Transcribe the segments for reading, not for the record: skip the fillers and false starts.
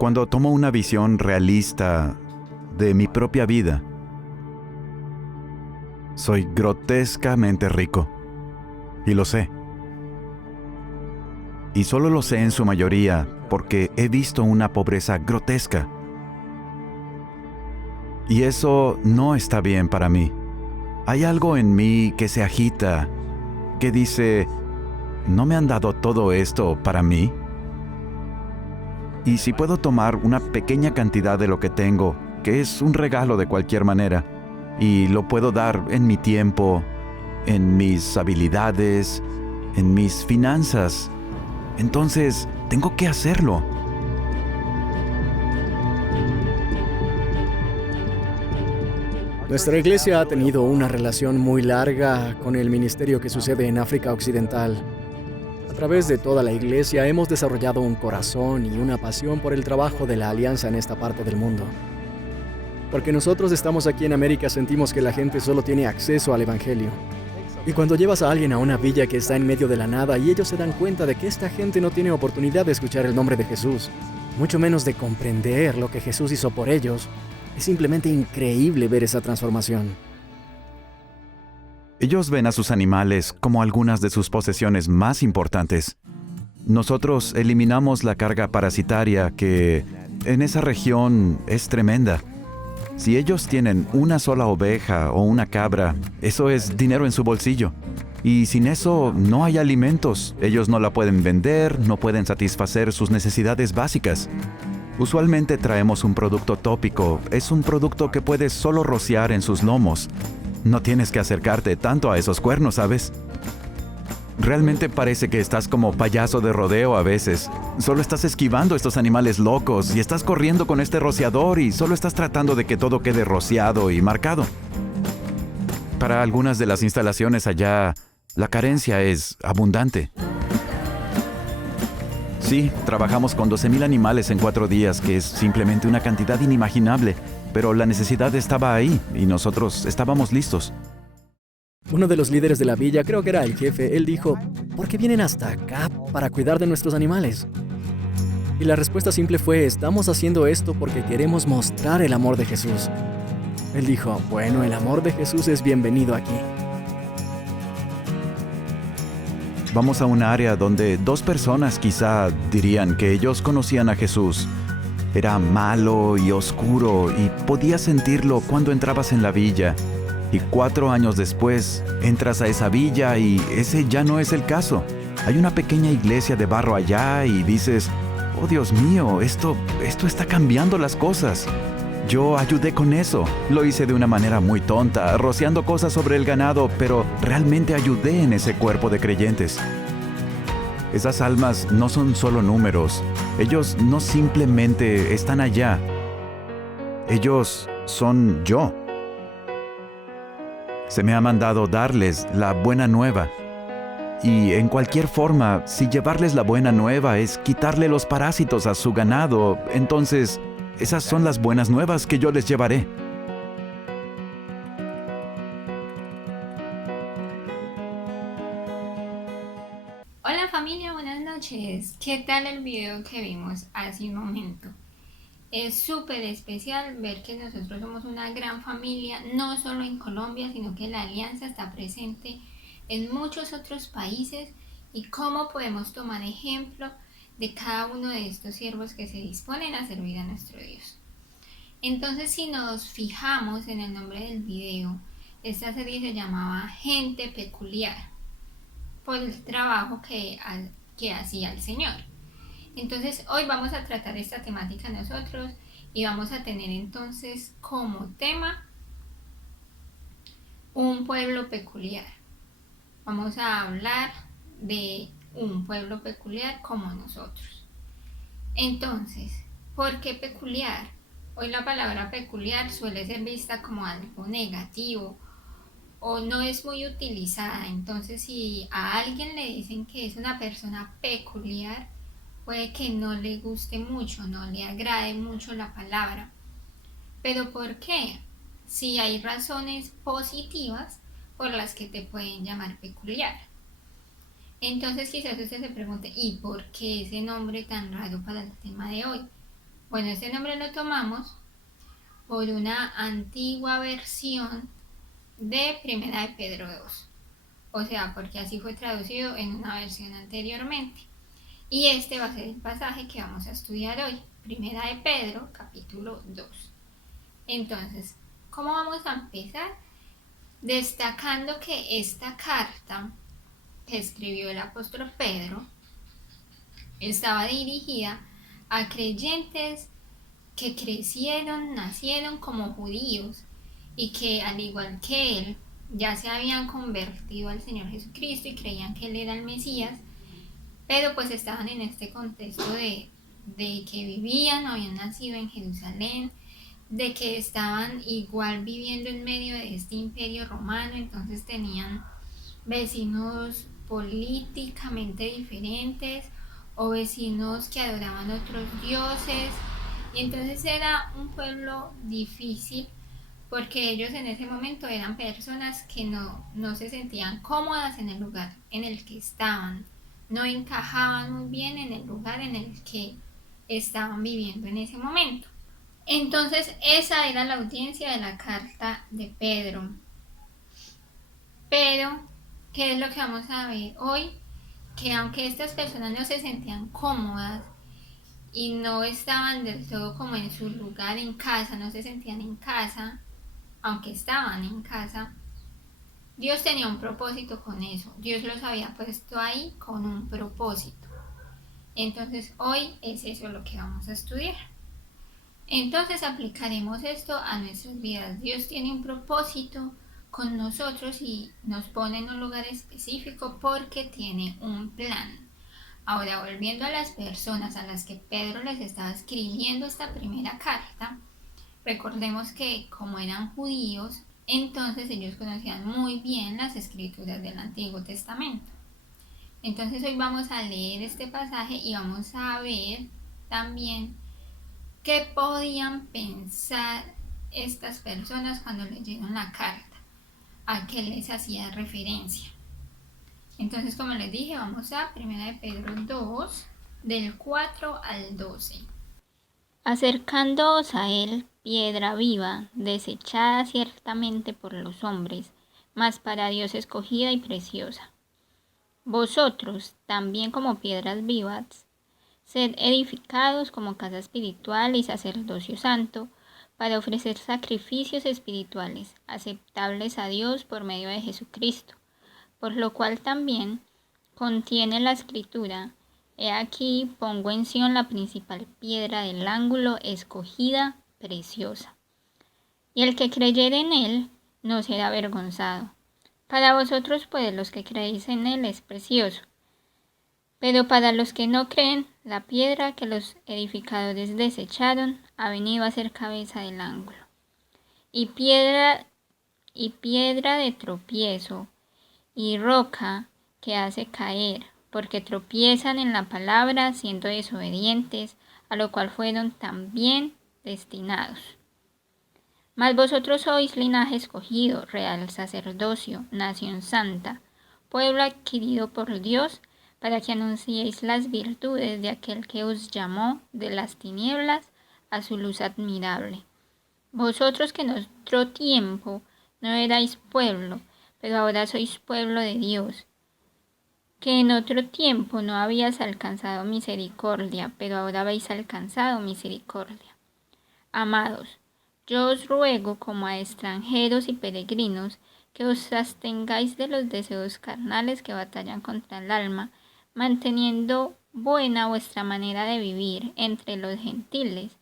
Cuando tomo una visión realista de mi propia vida, soy grotescamente rico. Y lo sé. Y solo lo sé en su mayoría porque he visto una pobreza grotesca. Y eso no está bien para mí. Hay algo en mí que se agita, que dice, ¿no me han dado todo esto para mí? Y si puedo tomar una pequeña cantidad de lo que tengo, que es un regalo de cualquier manera, y lo puedo dar en mi tiempo, en mis habilidades, en mis finanzas, entonces tengo que hacerlo. Nuestra iglesia ha tenido una relación muy larga con el ministerio que sucede en África Occidental. A través de toda la iglesia hemos desarrollado un corazón y una pasión por el trabajo de la alianza en esta parte del mundo. Porque nosotros estamos aquí en América sentimos que la gente solo tiene acceso al Evangelio. Y cuando llevas a alguien a una villa que está en medio de la nada y ellos se dan cuenta de que esta gente no tiene oportunidad de escuchar el nombre de Jesús, mucho menos de comprender lo que Jesús hizo por ellos, es simplemente increíble ver esa transformación. Ellos ven a sus animales como algunas de sus posesiones más importantes. Nosotros eliminamos la carga parasitaria que en esa región es tremenda. Si ellos tienen una sola oveja o una cabra, eso es dinero en su bolsillo. Y sin eso no hay alimentos. Ellos no la pueden vender, no pueden satisfacer sus necesidades básicas. Usualmente traemos un producto tópico. Es un producto que puedes solo rociar en sus lomos. No tienes que acercarte tanto a esos cuernos, ¿sabes? Realmente parece que estás como payaso de rodeo a veces. Solo estás esquivando estos animales locos y estás corriendo con este rociador y solo estás tratando de que todo quede rociado y marcado. Para algunas de las instalaciones allá, la carencia es abundante. Sí, trabajamos con 12,000 animales en 4 días, que es simplemente una cantidad inimaginable, pero la necesidad estaba ahí y nosotros estábamos listos. Uno de los líderes de la villa, creo que era el jefe, él dijo, ¿por qué vienen hasta acá para cuidar de nuestros animales? Y la respuesta simple fue, estamos haciendo esto porque queremos mostrar el amor de Jesús. Él dijo, bueno, el amor de Jesús es bienvenido aquí. Vamos a un área donde 2 personas quizá dirían que ellos conocían a Jesús. Era malo y oscuro y podías sentirlo cuando entrabas en la villa. Y 4 años después, entras a esa villa y ese ya no es el caso. Hay una pequeña iglesia de barro allá y dices, oh Dios mío, esto está cambiando las cosas. Yo ayudé con eso. Lo hice de una manera muy tonta, rociando cosas sobre el ganado, pero realmente ayudé en ese cuerpo de creyentes. Esas almas no son solo números. Ellos no simplemente están allá. Ellos son yo. Se me ha mandado darles la buena nueva. Y en cualquier forma, si llevarles la buena nueva es quitarle los parásitos a su ganado, entonces esas son las buenas nuevas que yo les llevaré. Hola familia, buenas noches. ¿Qué tal el video que vimos hace un momento? Es súper especial ver que nosotros somos una gran familia, no solo en Colombia, sino que la alianza está presente en muchos otros países y cómo podemos tomar ejemplo de cada uno de estos siervos que se disponen a servir a nuestro Dios. Entonces, si nos fijamos en el nombre del video, esta serie se llamaba Gente Peculiar, por el trabajo que hacía el Señor. Entonces hoy vamos a tratar esta temática nosotros y vamos a tener entonces como tema un pueblo peculiar. Vamos a hablar de un pueblo peculiar como nosotros. Entonces, ¿por qué peculiar? Hoy la palabra peculiar suele ser vista como algo negativo o no es muy utilizada. Entonces, si a alguien le dicen que es una persona peculiar, puede que no le guste mucho, no le agrade mucho la palabra. ¿Pero por qué? Si hay razones positivas por las que te pueden llamar peculiar. Entonces quizás usted se pregunte, ¿y por qué ese nombre tan raro para el tema de hoy? Bueno, este nombre lo tomamos por una antigua versión de Primera de Pedro 2. O sea, porque así fue traducido en una versión anteriormente. Y este va a ser el pasaje que vamos a estudiar hoy, Primera de Pedro, capítulo 2. Entonces, ¿cómo vamos a empezar? Destacando que esta carta que escribió el apóstol Pedro estaba dirigida a creyentes que crecieron, nacieron como judíos y que al igual que él ya se habían convertido al Señor Jesucristo y creían que él era el Mesías, pero pues estaban en este contexto de que vivían o habían nacido en Jerusalén, de que estaban igual viviendo en medio de este imperio romano, entonces tenían vecinos políticamente diferentes o vecinos que adoraban otros dioses, y entonces era un pueblo difícil porque ellos en ese momento eran personas que no se sentían cómodas en el lugar en el que estaban, no encajaban muy bien en el lugar en el que estaban viviendo en ese momento. Entonces esa era la audiencia de la carta de Pedro. Pero, ¿qué es lo que vamos a ver hoy? Que aunque estas personas no se sentían cómodas y no estaban del todo como en su lugar en casa, no se sentían en casa, aunque estaban en casa, Dios tenía un propósito con eso. Dios los había puesto ahí con un propósito. Entonces hoy es eso lo que vamos a estudiar. Entonces aplicaremos esto a nuestras vidas. Dios tiene un propósito con nosotros y nos pone en un lugar específico porque tiene un plan. Ahora, volviendo a las personas a las que Pedro les estaba escribiendo esta primera carta, recordemos que como eran judíos, entonces ellos conocían muy bien las escrituras del Antiguo Testamento. Entonces hoy vamos a leer este pasaje y vamos a ver también qué podían pensar estas personas cuando leyeron la carta, a qué les hacía referencia. Entonces, como les dije, vamos a 1 de Pedro 2, del 4 al 12. Acercándoos a él, piedra viva, desechada ciertamente por los hombres, mas para Dios escogida y preciosa. Vosotros, también como piedras vivas, sed edificados como casa espiritual y sacerdocio santo, para ofrecer sacrificios espirituales, aceptables a Dios por medio de Jesucristo, por lo cual también contiene la Escritura: He aquí pongo en Sión la principal piedra del ángulo, escogida, preciosa. Y el que creyere en él no será avergonzado. Para vosotros, pues, los que creéis en él es precioso. Pero para los que no creen, la piedra que los edificadores desecharon ha venido a ser cabeza del ángulo, y piedra de tropiezo, y roca que hace caer, porque tropiezan en la palabra, siendo desobedientes, a lo cual fueron también destinados. Mas vosotros sois linaje escogido, real sacerdocio, nación santa, pueblo adquirido por Dios, para que anunciéis las virtudes de aquel que os llamó de las tinieblas a su luz admirable. Vosotros que en otro tiempo no erais pueblo, pero ahora sois pueblo de Dios, que en otro tiempo no habías alcanzado misericordia, pero ahora habéis alcanzado misericordia. Amados, yo os ruego como a extranjeros y peregrinos, que os abstengáis de los deseos carnales que batallan contra el alma, manteniendo buena vuestra manera de vivir entre los gentiles,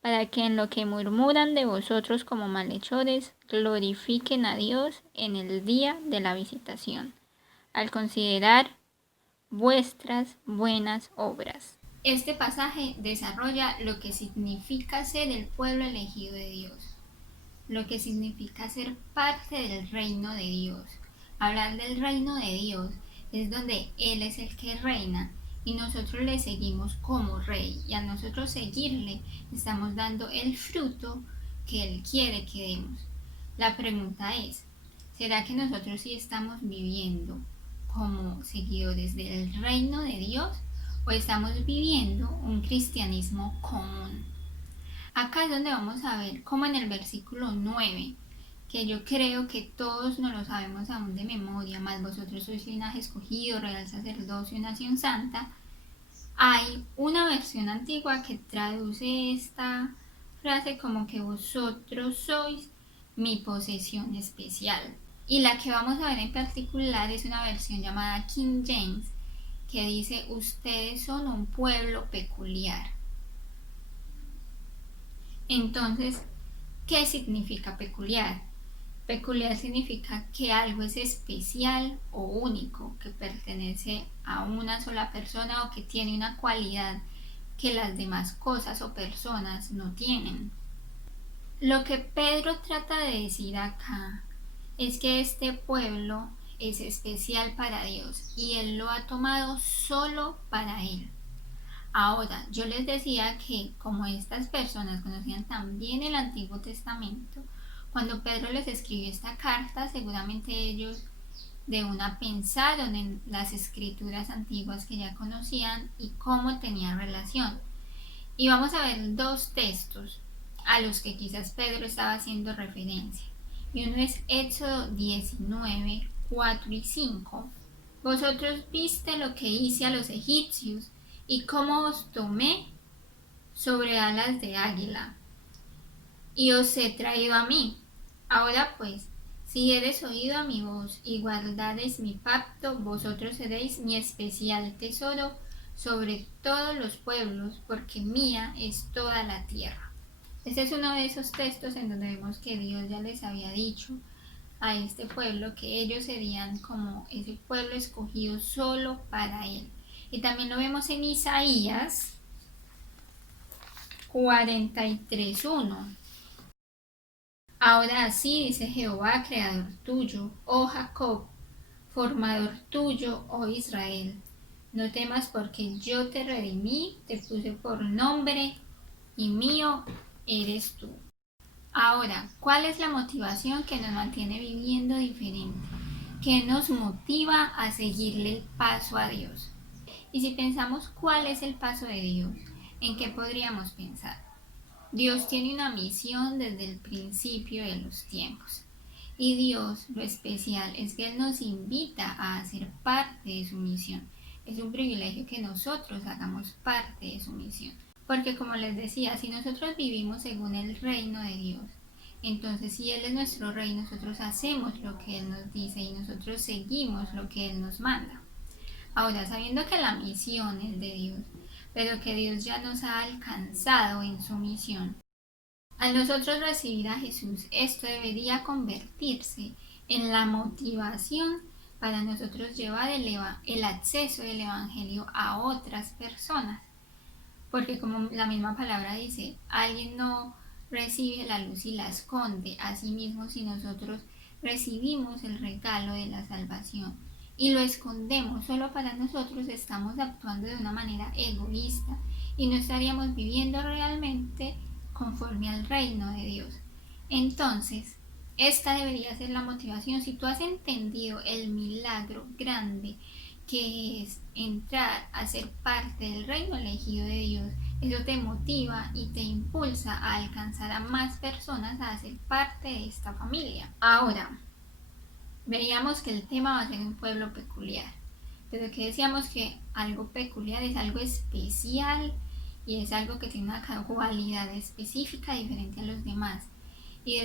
para que en lo que murmuran de vosotros como malhechores, glorifiquen a Dios en el día de la visitación, al considerar vuestras buenas obras. Este pasaje desarrolla lo que significa ser el pueblo elegido de Dios, lo que significa ser parte del reino de Dios. Hablar del reino de Dios es donde Él es el que reina y nosotros le seguimos como rey, y a nosotros seguirle estamos dando el fruto que Él quiere que demos. La pregunta es, ¿será que nosotros sí estamos viviendo como seguidores del reino de Dios o estamos viviendo un cristianismo común? Acá es donde vamos a ver, como en el versículo 9, que yo creo que todos nos lo sabemos aún de memoria, más vosotros sois linaje escogido, real sacerdocio, nación santa. Hay una versión antigua que traduce esta frase como que vosotros sois mi posesión especial. Y la que vamos a ver en particular es una versión llamada King James, que dice, ustedes son un pueblo peculiar. Entonces, ¿qué significa peculiar? Peculiar significa que algo es especial o único, que pertenece a una sola persona o que tiene una cualidad que las demás cosas o personas no tienen. Lo que Pedro trata de decir acá es que este pueblo es especial para Dios y Él lo ha tomado solo para Él. Ahora, yo les decía que como estas personas conocían también el Antiguo Testamento, cuando Pedro les escribió esta carta, seguramente ellos de una pensaron en las escrituras antiguas que ya conocían y cómo tenían relación. Y vamos a ver dos textos a los que quizás Pedro estaba haciendo referencia. Y uno es Éxodo 19, 4 y 5. Vosotros viste lo que hice a los egipcios y cómo os tomé sobre alas de águila y os he traído a mí. Ahora pues, si eres oído a mi voz y guardareis mi pacto, vosotros seréis mi especial tesoro sobre todos los pueblos, porque mía es toda la tierra. Este es uno de esos textos en donde vemos que Dios ya les había dicho a este pueblo que ellos serían como ese pueblo escogido solo para Él. Y también lo vemos en Isaías 43:1. Ahora así dice Jehová, creador tuyo, oh Jacob, formador tuyo, oh Israel. No temas porque yo te redimí, te puse por nombre y mío eres tú. Ahora, ¿cuál es la motivación que nos mantiene viviendo diferente? ¿Qué nos motiva a seguirle el paso a Dios? Y si pensamos cuál es el paso de Dios, ¿en qué podríamos pensar? Dios tiene una misión desde el principio de los tiempos. Y Dios, lo especial es que Él nos invita a hacer parte de su misión. Es un privilegio que nosotros hagamos parte de su misión. Porque como les decía, si nosotros vivimos según el reino de Dios, entonces si Él es nuestro rey, nosotros hacemos lo que Él nos dice y nosotros seguimos lo que Él nos manda. Ahora, sabiendo que la misión es de Dios, pero que Dios ya nos ha alcanzado en su misión, al nosotros recibir a Jesús, esto debería convertirse en la motivación para nosotros llevar el acceso del Evangelio a otras personas. Porque como la misma palabra dice, alguien no recibe la luz y la esconde. Asimismo, si nosotros recibimos el regalo de la salvación y lo escondemos solo para nosotros, estamos actuando de una manera egoísta y no estaríamos viviendo realmente conforme al reino de Dios. Entonces, esta debería ser la motivación. Si tú has entendido el milagro grande que es entrar a ser parte del reino elegido de Dios, eso te motiva y te impulsa a alcanzar a más personas a ser parte de esta familia. Ahora, veíamos que el tema va a ser un pueblo peculiar, pero que decíamos que algo peculiar es algo especial y es algo que tiene una cualidad específica diferente a los demás. Y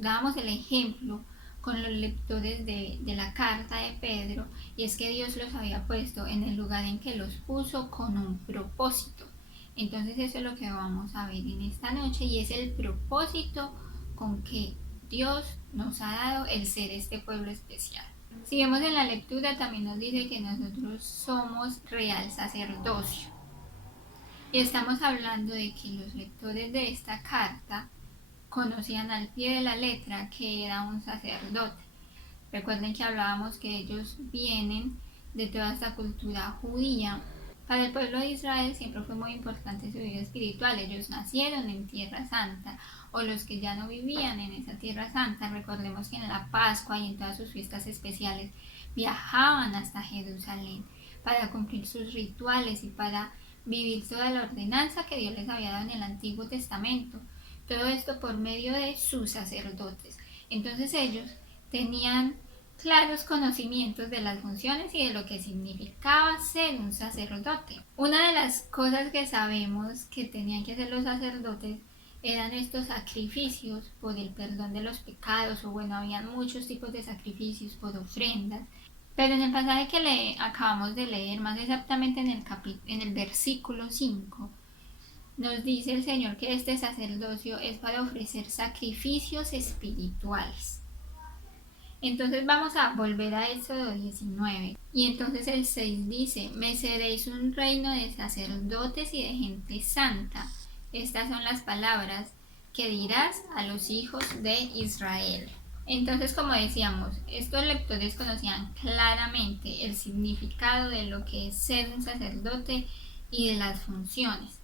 dábamos el ejemplo con los lectores de la carta de Pedro, y es que Dios los había puesto en el lugar en que los puso con un propósito. Entonces eso es lo que vamos a ver en esta noche, y es el propósito con que Dios nos ha dado el ser este pueblo especial. Si vemos en la lectura, también nos dice que nosotros somos real sacerdocio. Y estamos hablando de que los lectores de esta carta conocían al pie de la letra que era un sacerdote. Recuerden que hablábamos que ellos vienen de toda esta cultura judía. Para el pueblo de Israel siempre fue muy importante su vida espiritual. Ellos nacieron en Tierra Santa, o los que ya no vivían en esa Tierra Santa. Recordemos que en la Pascua y en todas sus fiestas especiales viajaban hasta Jerusalén para cumplir sus rituales y para vivir toda la ordenanza que Dios les había dado en el Antiguo Testamento. Todo esto por medio de sus sacerdotes. Entonces ellos tenían claros conocimientos de las funciones y de lo que significaba ser un sacerdote. Una de las cosas que sabemos que tenían que hacer los sacerdotes eran estos sacrificios por el perdón de los pecados, o bueno, habían muchos tipos de sacrificios por ofrendas. Pero en el pasaje que le acabamos de leer, más exactamente en el versículo 5, nos dice el Señor que este sacerdocio es para ofrecer sacrificios espirituales. Entonces vamos a volver a Éxodo 19. Y entonces el 6 dice: me seréis un reino de sacerdotes y de gente santa. Estas son las palabras que dirás a los hijos de Israel. Entonces, como decíamos, estos lectores conocían claramente el significado de lo que es ser un sacerdote y de las funciones.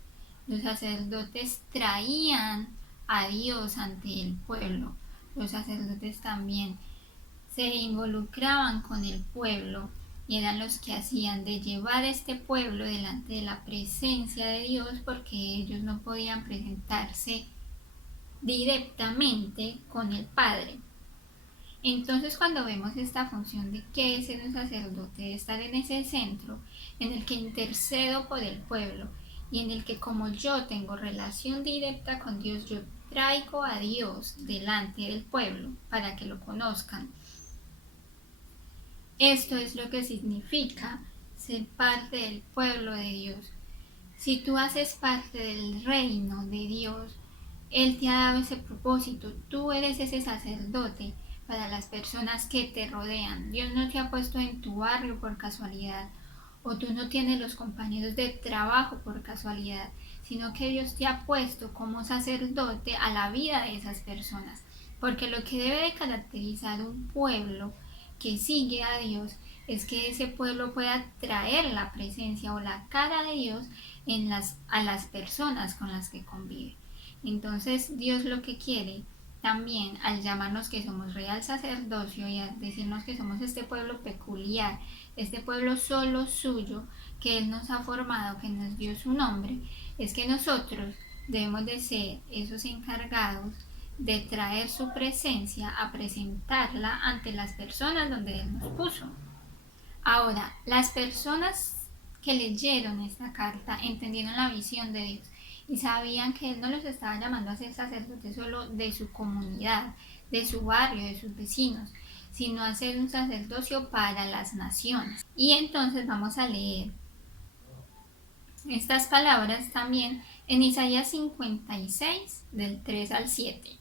Los sacerdotes traían a Dios ante el pueblo. Los sacerdotes también se involucraban con el pueblo y eran los que hacían de llevar este pueblo delante de la presencia de Dios, porque ellos no podían presentarse directamente con el Padre. Entonces, cuando vemos esta función de qué es ser un sacerdote, de estar en ese centro en el que intercedo por el pueblo y en el que, como yo tengo relación directa con Dios, yo traigo a Dios delante del pueblo para que lo conozcan. Esto es lo que significa ser parte del pueblo de Dios. Si tú haces parte del reino de Dios, Él te ha dado ese propósito. Tú eres ese sacerdote para las personas que te rodean. Dios no te ha puesto en tu barrio por casualidad, o tú no tienes los compañeros de trabajo por casualidad, sino que Dios te ha puesto como sacerdote a la vida de esas personas. Porque lo que debe de caracterizar un pueblo que sigue a Dios es que ese pueblo pueda traer la presencia o la cara de Dios a las personas con las que convive. Entonces Dios lo que quiere también, al llamarnos que somos real sacerdocio y al decirnos que somos este pueblo peculiar, este pueblo solo suyo, que Él nos ha formado, que nos dio su nombre, es que nosotros debemos de ser esos encargados de traer su presencia a presentarla ante las personas donde Él nos puso. Ahora, las personas que leyeron esta carta entendieron la visión de Dios y sabían que Él no los estaba llamando a ser sacerdotes solo de su comunidad, de su barrio, de sus vecinos, sino a ser un sacerdocio para las naciones. Y entonces vamos a leer estas palabras también en Isaías 56, del 3 al 7.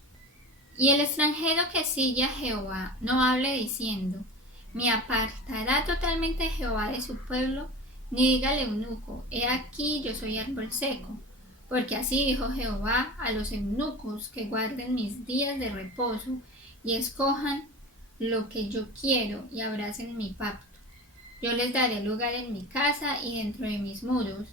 Y el extranjero que sigue a Jehová no hable diciendo: me apartará totalmente Jehová de su pueblo, ni diga al eunuco: he aquí yo soy árbol seco. Porque así dijo Jehová a los eunucos que guarden mis días de reposo y escojan lo que yo quiero y abracen mi pacto. Yo les daré lugar en mi casa y dentro de mis muros,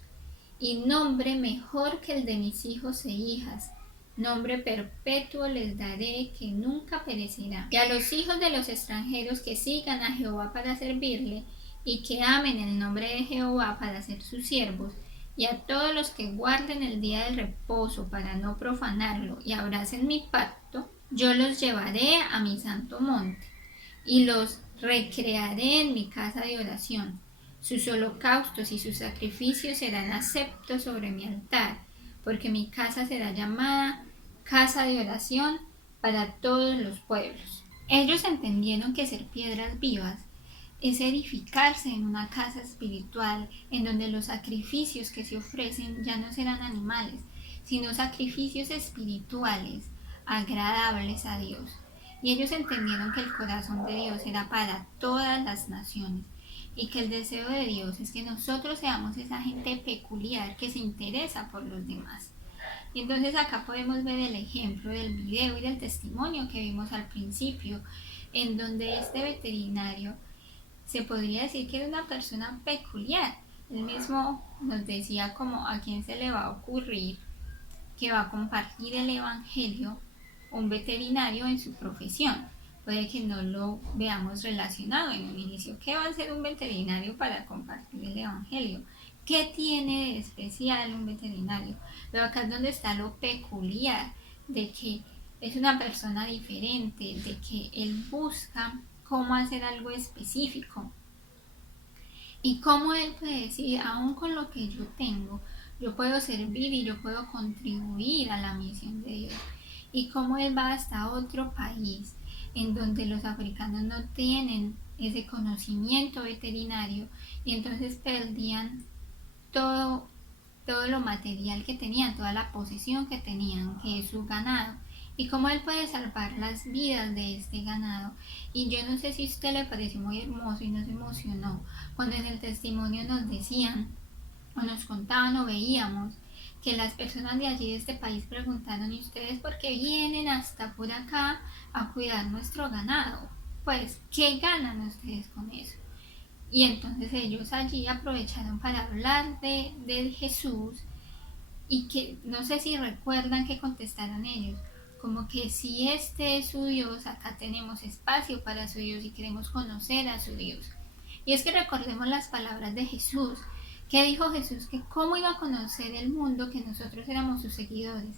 y nombre mejor que el de mis hijos e hijas. Nombre perpetuo les daré que nunca perecerá. Y a los hijos de los extranjeros que sigan a Jehová para servirle y que amen el nombre de Jehová para ser sus siervos, y a todos los que guarden el día del reposo para no profanarlo y abracen mi pacto, yo los llevaré a mi santo monte y los recrearé en mi casa de oración. Sus holocaustos y sus sacrificios serán aceptos sobre mi altar, porque mi casa será llamada casa de oración para todos los pueblos. Ellos entendieron que ser piedras vivas es edificarse en una casa espiritual en donde los sacrificios que se ofrecen ya no serán animales, sino sacrificios espirituales agradables a Dios. Y ellos entendieron que el corazón de Dios era para todas las naciones y que el deseo de Dios es que nosotros seamos esa gente peculiar que se interesa por los demás. Y entonces acá podemos ver el ejemplo del video y del testimonio que vimos al principio, en donde este veterinario se podría decir que era una persona peculiar. Él mismo nos decía como a quién se le va a ocurrir que va a compartir el evangelio un veterinario en su profesión. Puede que no lo veamos relacionado en un inicio. ¿Qué va a hacer un veterinario para compartir el evangelio? ¿Qué tiene de especial un veterinario? Pero acá es donde está lo peculiar de que es una persona diferente, de que él busca cómo hacer algo específico. Y cómo él puede decir, aún con lo que yo tengo, yo puedo servir y yo puedo contribuir a la misión de Dios. Y cómo él va hasta otro país en donde los africanos no tienen ese conocimiento veterinario y entonces perdían todo, todo lo material que tenían, toda la posesión que tenían, que es su ganado, y cómo él puede salvar las vidas de este ganado. Y yo no sé si a usted le pareció muy hermoso y nos emocionó cuando en el testimonio nos decían o nos contaban o veíamos que las personas de allí de este país preguntaron: ¿y ustedes por qué vienen hasta por acá a cuidar nuestro ganado? Pues, ¿qué ganan ustedes con eso? Y entonces ellos allí aprovecharon para hablar de Jesús, y que no sé si recuerdan que contestaron ellos, como que si este es su Dios, acá tenemos espacio para su Dios y queremos conocer a su Dios. Y es que recordemos las palabras de Jesús, que dijo Jesús que cómo iba a conocer el mundo que nosotros éramos sus seguidores.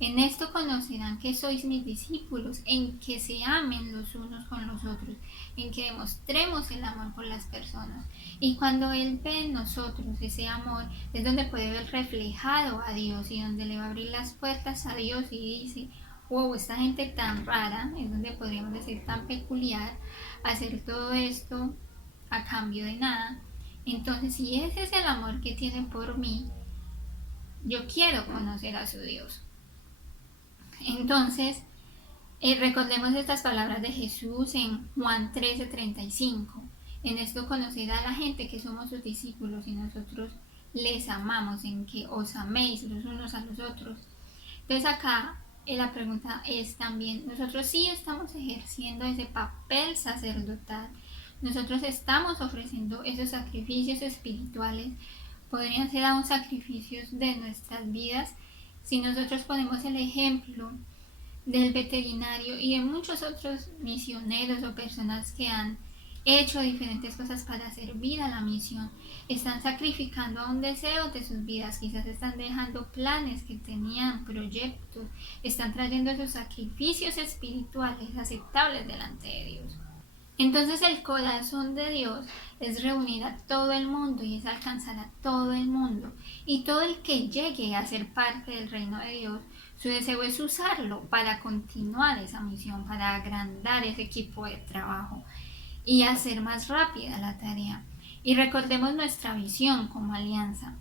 En esto conocerán que sois mis discípulos, en que se amen los unos con los otros, en que demostremos el amor por las personas. Y cuando Él ve en nosotros ese amor, es donde puede ver reflejado a Dios y donde le va a abrir las puertas a Dios y dice: wow, esta gente tan rara, es donde podríamos decir tan peculiar, hacer todo esto a cambio de nada. Entonces, si ese es el amor que tiene por mí, yo quiero conocer a su Dios. Entonces, recordemos estas palabras de Jesús en Juan 13:35. En esto conocerá la gente que somos sus discípulos y nosotros les amamos, en que os améis los unos a los otros. Entonces acá la pregunta es también, nosotros sí estamos ejerciendo ese papel sacerdotal, nosotros estamos ofreciendo esos sacrificios espirituales, podrían ser aún sacrificios de nuestras vidas, si nosotros ponemos el ejemplo del veterinario y de muchos otros misioneros o personas que han hecho diferentes cosas para servir a la misión, están sacrificando a un deseo de sus vidas, quizás están dejando planes que tenían, proyectos, están trayendo esos sacrificios espirituales aceptables delante de Dios. Entonces el corazón de Dios es reunir a todo el mundo y es alcanzar a todo el mundo, y todo el que llegue a ser parte del reino de Dios, su deseo es usarlo para continuar esa misión, para agrandar ese equipo de trabajo y hacer más rápida la tarea. Y recordemos nuestra visión como alianza.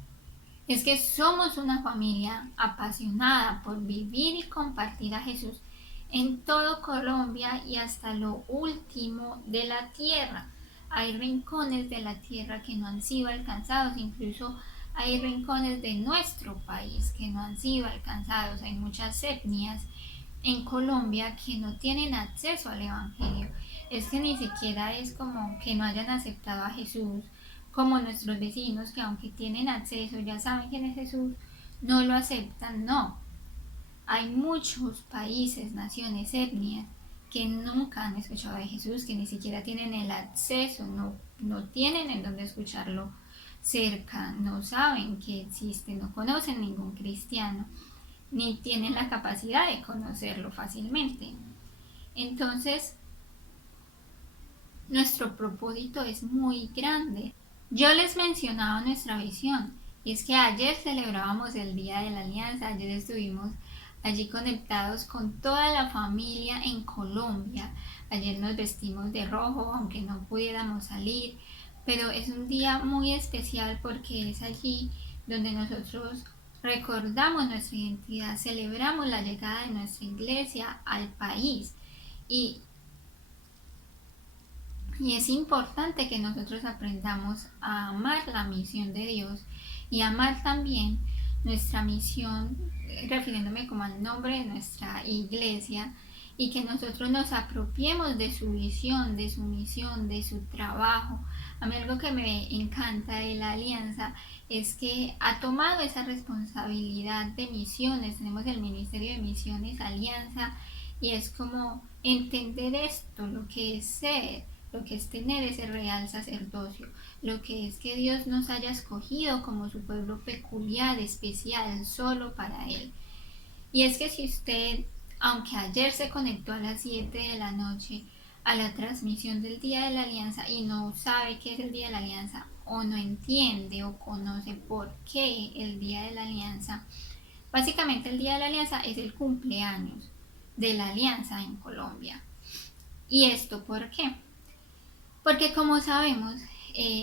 Es que somos una familia apasionada por vivir y compartir a Jesús en todo Colombia y hasta lo último de la tierra. Hay rincones de la tierra que no han sido alcanzados, incluso hay rincones de nuestro país que no han sido alcanzados. Hay muchas etnias en Colombia que no tienen acceso al Evangelio. Es que ni siquiera es como que no hayan aceptado a Jesús, como nuestros vecinos que aunque tienen acceso, ya saben quién es Jesús, no lo aceptan. No, hay muchos países, naciones, etnias que nunca han escuchado de Jesús, que ni siquiera tienen el acceso, no tienen en dónde escucharlo cerca, no saben que existe, no conocen ningún cristiano, ni tienen la capacidad de conocerlo fácilmente. Entonces, nuestro propósito es muy grande. Yo les mencionaba nuestra visión, y es que ayer celebrábamos el Día de la Alianza, ayer estuvimos allí conectados con toda la familia en Colombia. Ayer nos vestimos de rojo, aunque no pudiéramos salir, pero es un día muy especial porque es allí donde nosotros recordamos nuestra identidad, celebramos la llegada de nuestra iglesia al país, y es importante que nosotros aprendamos a amar la misión de Dios y amar también nuestra misión, refiriéndome como al nombre de nuestra iglesia, y que nosotros nos apropiemos de su visión, de su misión, de su trabajo. A mí algo que me encanta de la alianza es que ha tomado esa responsabilidad de misiones. Tenemos el Ministerio de Misiones Alianza, y es como entender esto, lo que es ser, lo que es tener ese real sacerdocio, lo que es que Dios nos haya escogido como su pueblo peculiar, especial, solo para Él. Y es que si usted, aunque ayer se conectó a las 7 de la noche a la transmisión del Día de la Alianza y no sabe qué es el Día de la Alianza, o no entiende o conoce por qué el Día de la Alianza, básicamente el Día de la Alianza es el cumpleaños de la Alianza en Colombia. ¿Y esto por qué? Porque como sabemos,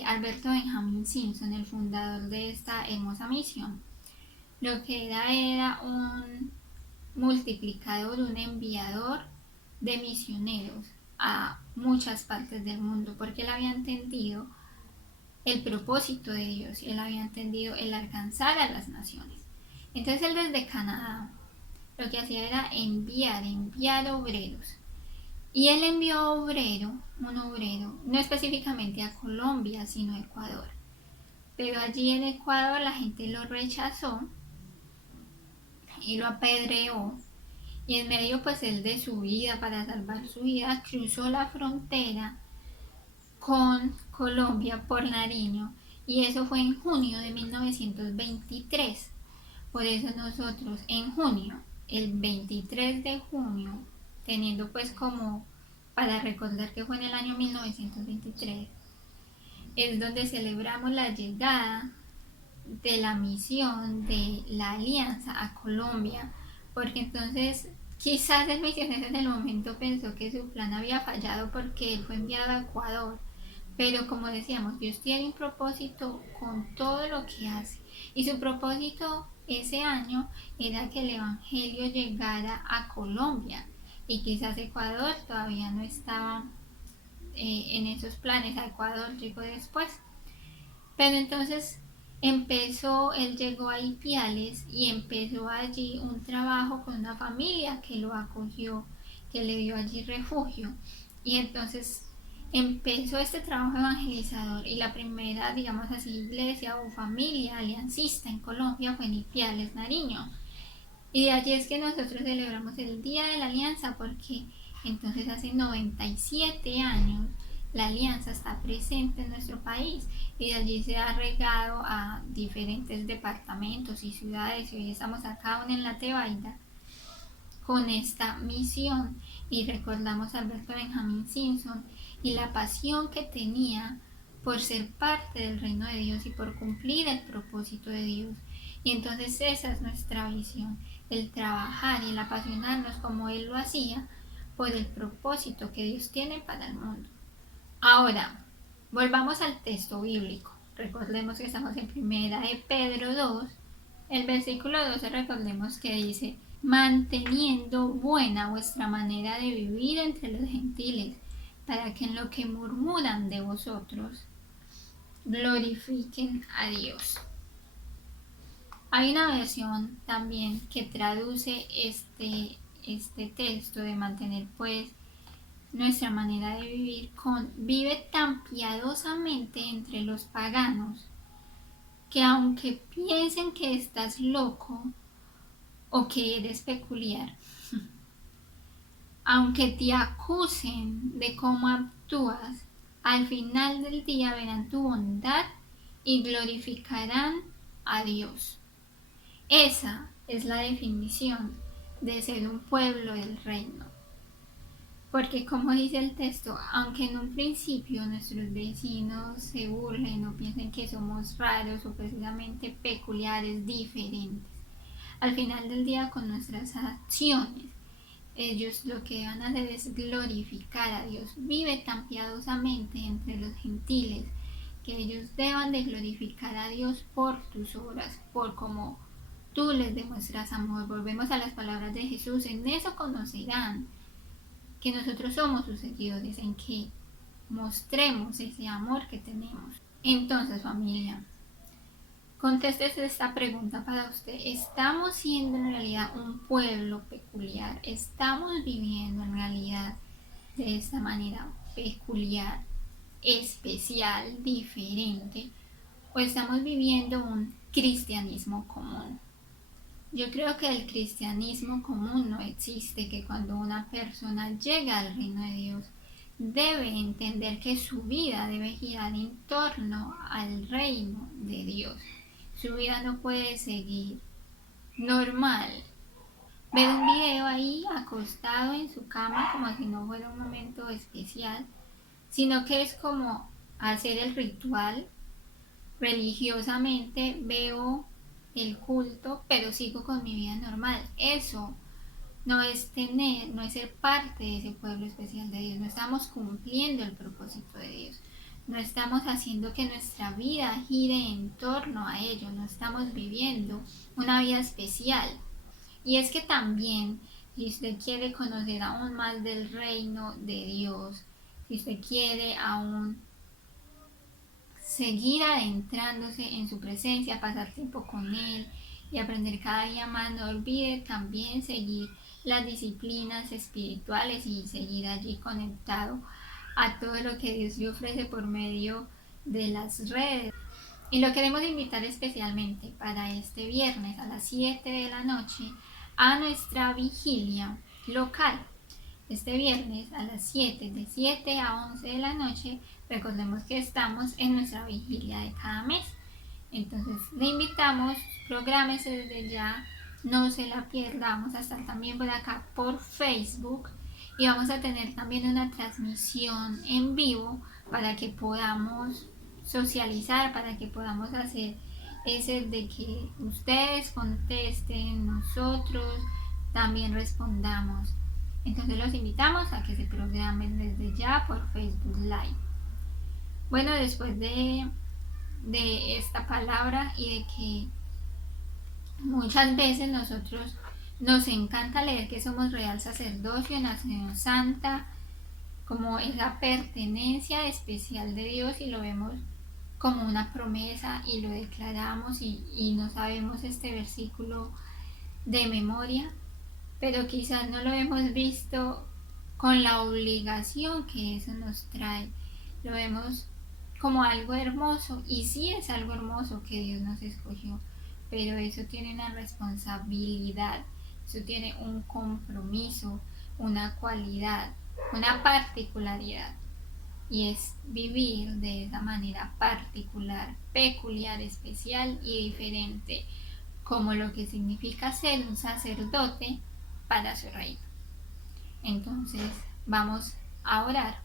Alberto Benjamin Simpson, el fundador de esta hermosa misión, lo que era un multiplicador, un enviador de misioneros a muchas partes del mundo, porque él había entendido el propósito de Dios y él había entendido el alcanzar a las naciones. Entonces él desde Canadá lo que hacía era enviar obreros. Y él envió un obrero, no específicamente a Colombia, sino a Ecuador. Pero allí en Ecuador la gente lo rechazó y lo apedreó. Y en medio pues él de su vida, para salvar su vida, cruzó la frontera con Colombia por Nariño. Y eso fue en junio de 1923. Por eso nosotros en junio, el 23 de junio, teniendo pues como para recordar que fue en el año 1923, es donde celebramos la llegada de la misión de la Alianza a Colombia, porque entonces quizás el misionero en el momento pensó que su plan había fallado porque él fue enviado a Ecuador, pero como decíamos, Dios tiene un propósito con todo lo que hace, y su propósito ese año era que el Evangelio llegara a Colombia, y quizás Ecuador todavía no estaba en esos planes. A Ecuador llegó después, pero entonces él llegó a Ipiales y empezó allí un trabajo con una familia que lo acogió, que le dio allí refugio, y entonces empezó este trabajo evangelizador, y la primera, digamos así, iglesia o familia aliancista en Colombia fue en Ipiales, Nariño. Y de allí es que nosotros celebramos el Día de la Alianza, porque entonces hace 97 años la alianza está presente en nuestro país, y de allí se ha regado a diferentes departamentos y ciudades, y hoy estamos acá aún en la Tebaida con esta misión, y recordamos a Alberto Benjamin Simpson y la pasión que tenía por ser parte del reino de Dios y por cumplir el propósito de Dios. Y entonces esa es nuestra visión, el trabajar y el apasionarnos como él lo hacía por el propósito que Dios tiene para el mundo. Ahora, volvamos al texto bíblico. Recordemos que estamos en primera de Pedro 2, el versículo 12, recordemos que dice: manteniendo buena vuestra manera de vivir entre los gentiles, para que en lo que murmuran de vosotros glorifiquen a Dios. Hay una versión también que traduce este texto de mantener pues nuestra manera de vivir con: vive tan piadosamente entre los paganos que aunque piensen que estás loco o que eres peculiar, aunque te acusen de cómo actúas, al final del día verán tu bondad y glorificarán a Dios. Esa es la definición de ser un pueblo del reino. Porque como dice el texto, aunque en un principio nuestros vecinos se burlen o piensen que somos raros o precisamente peculiares, diferentes, al final del día con nuestras acciones, ellos lo que van a hacer es glorificar a Dios. Vive tan piadosamente entre los gentiles que ellos deban de glorificar a Dios por tus obras, por cómo tú les demuestras amor. Volvemos a las palabras de Jesús: en eso conocerán que nosotros somos sus seguidores, en que mostremos ese amor que tenemos. Entonces, familia, contéstese esta pregunta para usted: ¿estamos siendo en realidad un pueblo peculiar? ¿Estamos viviendo en realidad de esta manera peculiar, especial, diferente? ¿O estamos viviendo un cristianismo común? Yo creo que el cristianismo común no existe, que cuando una persona llega al reino de Dios debe entender que su vida debe girar en torno al reino de Dios. Su vida no puede seguir normal. Ver un video ahí acostado en su cama como si no fuera un momento especial, sino que es como hacer el ritual. Religiosamente veo el culto, pero sigo con mi vida normal. Eso no es no es ser parte de ese pueblo especial de Dios. No estamos cumpliendo el propósito de Dios. No estamos haciendo que nuestra vida gire en torno a ello. No estamos viviendo una vida especial. Y es que también, si usted quiere conocer aún más del reino de Dios, si usted quiere aún seguir adentrándose en su presencia, pasar tiempo con Él y aprender cada día más, no olvide también seguir las disciplinas espirituales y seguir allí conectado a todo lo que Dios le ofrece por medio de las redes. Y lo queremos invitar especialmente para este viernes a las 7 de la noche a nuestra vigilia local. Este viernes a las 7, de 7 a 11 de la noche, recordemos que estamos en nuestra vigilia de cada mes. Entonces le invitamos, prográmese desde ya, no se la pierda. Vamos a estar también por acá por Facebook y vamos a tener también una transmisión en vivo para que podamos socializar, para que podamos hacer ese de que ustedes contesten, nosotros también respondamos. Entonces los invitamos a que se programen desde ya por Facebook Live. Bueno, después de esta palabra y de que muchas veces nosotros nos encanta leer que somos real sacerdocio, nación santa, como esa pertenencia especial de Dios, y lo vemos como una promesa y lo declaramos y no sabemos este versículo de memoria, pero quizás no lo hemos visto con la obligación que eso nos trae. Lo vemos como algo hermoso, y sí es algo hermoso que Dios nos escogió, pero eso tiene una responsabilidad, eso tiene un compromiso, una cualidad, una particularidad, y es vivir de esa manera particular, peculiar, especial y diferente, como lo que significa ser un sacerdote para su reino. Entonces vamos a orar.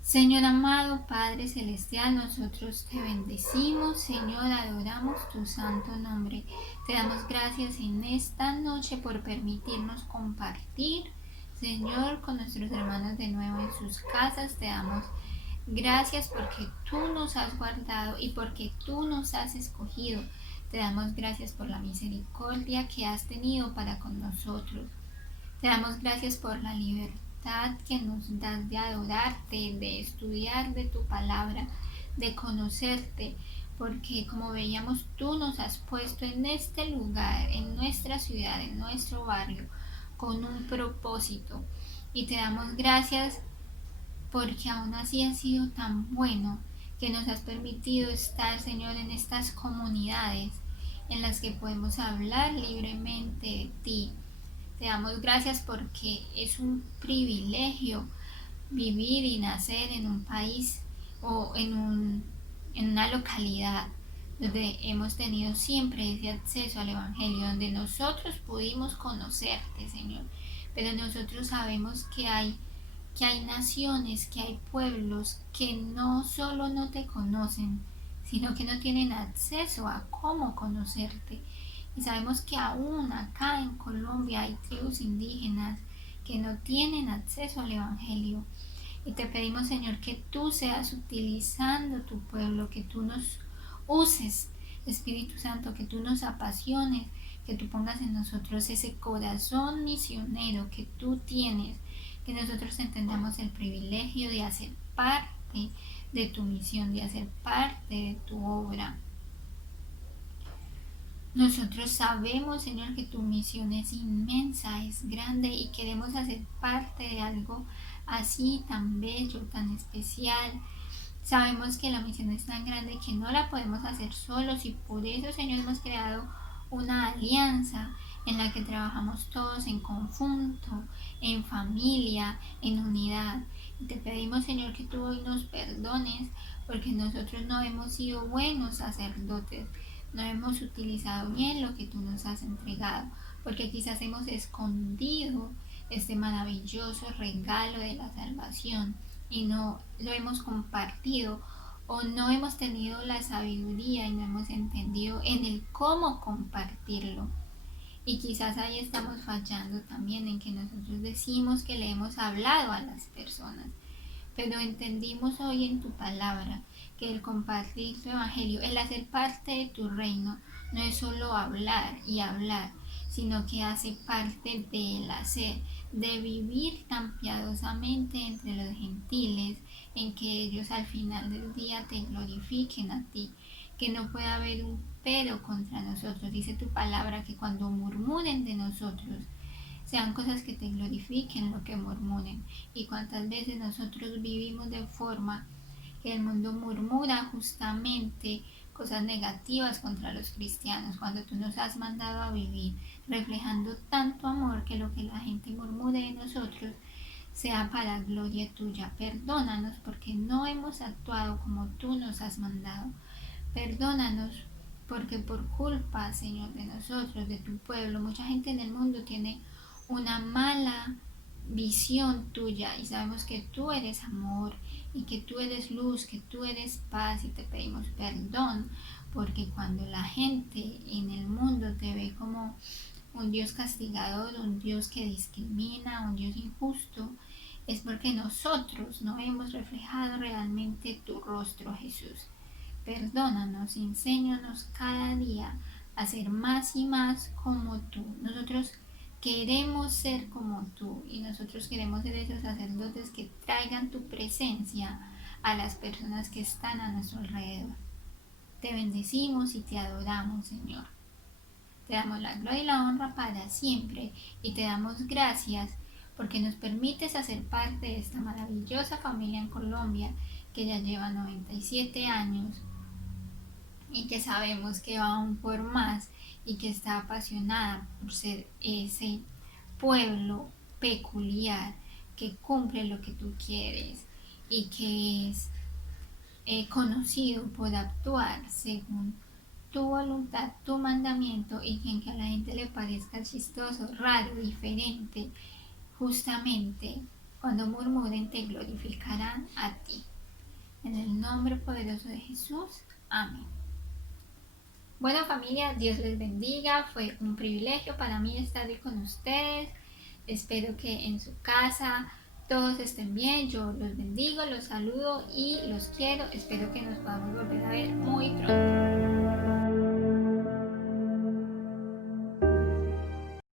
Señor amado, Padre Celestial, nosotros te bendecimos, Señor, adoramos tu santo nombre. Te damos gracias en esta noche por permitirnos compartir, Señor, con nuestros hermanos de nuevo en sus casas. Te damos gracias porque tú nos has guardado y porque tú nos has escogido. Te damos gracias por la misericordia que has tenido para con nosotros. Te damos gracias por la libertad que nos das de adorarte, de estudiar de tu palabra, de conocerte, porque como veíamos, tú nos has puesto en este lugar, en nuestra ciudad, en nuestro barrio, con un propósito. Y te damos gracias porque aún así has sido tan bueno que nos has permitido estar, Señor, en estas comunidades en las que podemos hablar libremente de ti. Te damos gracias porque es un privilegio vivir y nacer en un país o en una localidad donde hemos tenido siempre ese acceso al Evangelio, donde nosotros pudimos conocerte, Señor. Pero nosotros sabemos que hay naciones, que hay pueblos que no solo no te conocen, sino que no tienen acceso a cómo conocerte. Y sabemos que aún acá en Colombia hay tribus indígenas que no tienen acceso al Evangelio. Y te pedimos, Señor, que tú seas utilizando tu pueblo, que tú nos uses, Espíritu Santo, que tú nos apasiones, que tú pongas en nosotros ese corazón misionero que tú tienes, que nosotros entendamos el privilegio de hacer parte de tu misión, de hacer parte de tu obra. Nosotros sabemos, Señor, que tu misión es inmensa, es grande, y queremos hacer parte de algo así tan bello, tan especial. Sabemos que la misión es tan grande que no la podemos hacer solos, y por eso, Señor, hemos creado una alianza en la que trabajamos todos en conjunto, en familia, en unidad. Y te pedimos, Señor, que tú hoy nos perdones porque nosotros no hemos sido buenos sacerdotes, no hemos utilizado bien lo que tú nos has entregado, porque quizás hemos escondido este maravilloso regalo de la salvación y no lo hemos compartido, o no hemos tenido la sabiduría y no hemos entendido en el cómo compartirlo. Y quizás ahí estamos fallando también, en que nosotros decimos que le hemos hablado a las personas, pero entendimos hoy en tu palabra que el compartir tu evangelio, el hacer parte de tu reino, no es solo hablar y hablar, sino que hace parte del hacer, de vivir tan piadosamente entre los gentiles, en que ellos al final del día te glorifiquen a ti, que no pueda haber un pero contra nosotros. Dice tu palabra que cuando murmuren de nosotros, sean cosas que te glorifiquen lo que murmuren. Y cuántas veces nosotros vivimos de forma que el mundo murmura justamente cosas negativas contra los cristianos, cuando tú nos has mandado a vivir reflejando tanto amor, que lo que la gente murmure de nosotros sea para gloria tuya. Perdónanos porque no hemos actuado como tú nos has mandado. Perdónanos porque por culpa, Señor, de nosotros, de tu pueblo, mucha gente en el mundo tiene una mala visión tuya, y sabemos que tú eres amor y que tú eres luz, que tú eres paz, y te pedimos perdón porque cuando la gente en el mundo te ve como un Dios castigador, un Dios que discrimina, un Dios injusto, es porque nosotros no hemos reflejado realmente tu rostro, Jesús. Perdónanos, enséñanos cada día a ser más y más como tú. Nosotros queremos ser como tú, y nosotros queremos ser esos sacerdotes que traigan tu presencia a las personas que están a nuestro alrededor. Te bendecimos y te adoramos, Señor. Te damos la gloria y la honra para siempre, y te damos gracias porque nos permites hacer parte de esta maravillosa familia en Colombia, que ya lleva 97 años y que sabemos que va aún por más, y que está apasionada por ser ese pueblo peculiar que cumple lo que tú quieres y que es conocido por actuar según tu voluntad, tu mandamiento, y que aunque a la gente le parezca chistoso, raro, diferente, justamente cuando murmuren te glorificarán a ti. En el nombre poderoso de Jesús. Amén. Bueno, familia, Dios les bendiga. Fue un privilegio para mí estar hoy con ustedes. Espero que en su casa todos estén bien. Yo los bendigo, los saludo y los quiero. Espero que nos podamos volver a ver muy pronto.